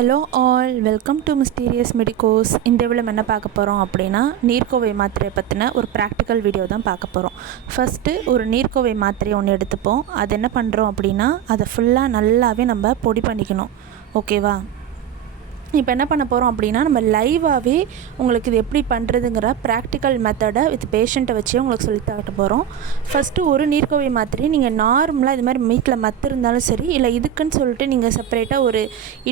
Hello all, welcome to mysterious medicos. இந்த வீடியோவில் என்ன பார்க்க போகிறோம் அப்படின்னா, நீர்க்கோவை மாத்திரையை பற்றின ஒரு ப்ராக்டிக்கல் வீடியோ தான் பார்க்க போகிறோம். ஃபஸ்ட்டு ஒரு நீர்க்கோவை மாத்திரையை ஒன்று எடுத்துப்போம். அது என்ன பண்ணுறோம் அப்படின்னா, அதை ஃபுல்லாக நல்லாவே நம்ம பொடி பண்ணிக்கணும். ஓகேவா? இப்போ என்ன பண்ண போகிறோம் அப்படின்னா, நம்ம லைவாகவே உங்களுக்கு இது எப்படி பண்ணுறதுங்கிற ப்ராக்டிக்கல் மெத்தடை வித் பேஷண்ட்டை வச்சே உங்களுக்கு சொல்லி தர போகிறோம். ஃபஸ்ட்டு ஒரு நீர்க்கோவை மாத்திரையை நீங்கள் நார்மலாக இது மாதிரி மீட்டில் மத்து இருந்தாலும் சரி, இல்லை இதுக்குன்னு சொல்லிட்டு நீங்கள் செப்பரேட்டாக ஒரு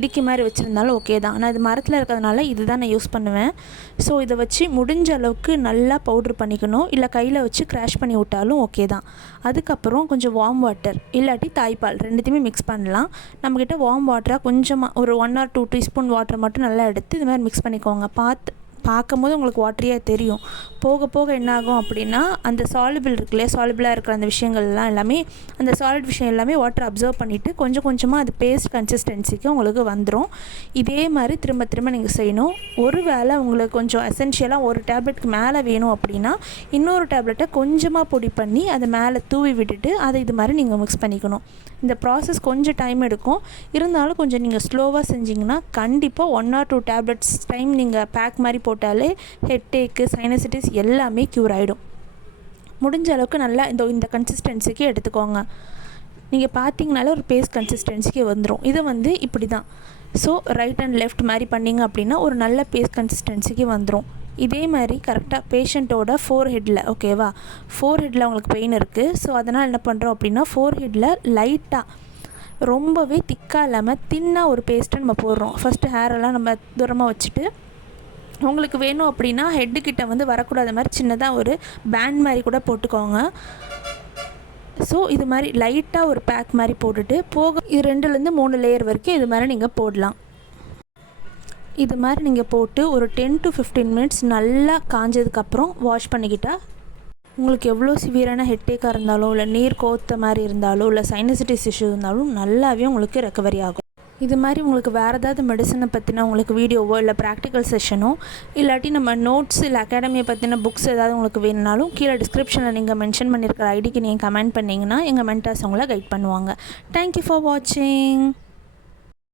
இடுக்கி மாதிரி வச்சுருந்தாலும் ஓகே தான். ஆனால் இது மரத்தில் இருக்கிறதுனால இது தான் நான் யூஸ் பண்ணுவேன். ஸோ இதை வச்சு முடிஞ்ச அளவுக்கு நல்லா பவுட்ரு பண்ணிக்கணும். இல்லை கையில் வச்சு க்ராஷ் பண்ணி விட்டாலும் ஓகே தான். அதுக்கப்புறம் கொஞ்சம் வார்ம் வாட்டர் இல்லாட்டி தாய்ப்பால் ரெண்டுத்தையுமே மிக்ஸ் பண்ணலாம். நம்மக்கிட்ட வார்ம் வாட்டராக கொஞ்சமாக ஒரு 1 or 2 டீஸ்பூன் வாட்டர் மட்டும் நல்லா எடுத்து இது மாதிரி மிக்ஸ் பண்ணிக்கோங்க. பார்க்கும்போது உங்களுக்கு வாட்டரியாக தெரியும். போக போக என்ன ஆகும் அப்படின்னா, அந்த சாலிபிள் இருக்குல்லையா, சாலிபிளாக இருக்கிற அந்த விஷயங்கள்லாம் எல்லாமே, அந்த சாலிட் விஷயம் எல்லாமே வாட்டர் அப்சர்வ் பண்ணிவிட்டு கொஞ்சம் கொஞ்சமாக அது பேஸ்ட் கன்சிஸ்டன்சிக்கு உங்களுக்கு வந்துடும். இதே மாதிரி திரும்ப திரும்ப நீங்கள் செய்யணும். ஒரு வேளை உங்களுக்கு கொஞ்சம் எசென்ஷியலாக ஒரு டேப்லெட்டுக்கு மேலே வேணும் அப்படின்னா, இன்னொரு டேப்லெட்டை கொஞ்சமாக பொடி பண்ணி அதை மேலே தூவி விட்டுட்டு அதை இது மாதிரி நீங்கள் மிக்ஸ் பண்ணிக்கணும். இந்த ப்ராசஸ் கொஞ்சம் டைம் எடுக்கும். இருந்தாலும் கொஞ்சம் நீங்கள் ஸ்லோவாக செஞ்சிங்கன்னா கண்டிப்பாக 1 or 2 டேப்லெட்ஸ் டைம் நீங்கள் பேக் மாதிரி போட்டாலே ஹெட்டேக்கு, சைனசிட்டிஸ் எல்லாமே க்யூர் ஆகிடும். முடிஞ்ச அளவுக்கு நல்லா இந்த கன்சிஸ்டன்சிக்கு எடுத்துக்கோங்க. நீங்கள் பார்த்தீங்கனாலே ஒரு பேஸ்ட் கன்சிஸ்டன்சிக்கு வந்துடும். இதை இப்படி தான். ஸோ ரைட் அண்ட் லெஃப்ட் மாதிரி பண்ணிங்க அப்படின்னா ஒரு நல்ல பேஸ்ட் கன்சிஸ்டன்சிக்கு வந்துடும். இதே மாதிரி கரெக்டாக பேஷண்ட்டோட ஃபோர்ஹெட்டில், ஓகேவா, ஃபோர்ஹெட்டில் அவங்களுக்கு பெயின் இருக்குது. ஸோ அதனால் என்ன பண்ணுறோம் அப்படின்னா, ஃபோர்ஹெட்டில் லைட்டாக ரொம்பவே திக்காக இல்லாமல் தின்னாக ஒரு பேஸ்ட்டை நம்ம போடுறோம். ஃபஸ்ட்டு ஹேரெல்லாம் நம்ம தூரமாக வச்சுட்டு, உங்களுக்கு வேணும் அப்படின்னா ஹெட்டுக்கிட்ட வரக்கூடாத மாதிரி சின்னதாக ஒரு பேண்ட் மாதிரி கூட போட்டுக்கோங்க. ஸோ இது மாதிரி லைட்டாக ஒரு பேக் மாதிரி போட்டுட்டு இது 2 to 3 லேயர் வரைக்கும் இது மாதிரி நீங்கள் போடலாம். இது மாதிரி நீங்கள் போட்டு ஒரு 10 to 15 மினிட்ஸ் நல்லா காஞ்சதுக்கப்புறம் வாஷ் பண்ணிக்கிட்டால் உங்களுக்கு எவ்வளோ சிவியரான ஹெட்டேக்காக இருந்தாலும், இல்லை நீர் கோத்த மாதிரி இருந்தாலும், இல்லை சைனசிட்டிஸ் இஷ்யூ இருந்தாலும் நல்லாவே உங்களுக்கு ரெக்கவரி ஆகும். இது மாதிரி உங்களுக்கு வேறு ஏதாவது மெடிசனை பற்றின உங்களுக்கு வீடியோவோ இல்லை ப்ராக்டிக்கல் செஷனோ இல்லாட்டி நம்ம நோட்ஸ் இல்லை அகாடமியை பற்றின புக்ஸ் ஏதாவது உங்களுக்கு வேணுனாலும் கீழே டிஸ்கிரிப்ஷனில் நீங்கள் மென்ஷன் பண்ணியிருக்கிற ஐடிக்கு நீங்கள் கமெண்ட் பண்ணிங்கன்னா எங்கள் மென்டார்ஸ் உங்களை கைட் பண்ணுவாங்க. தேங்க்யூ ஃபார் வாட்சிங்.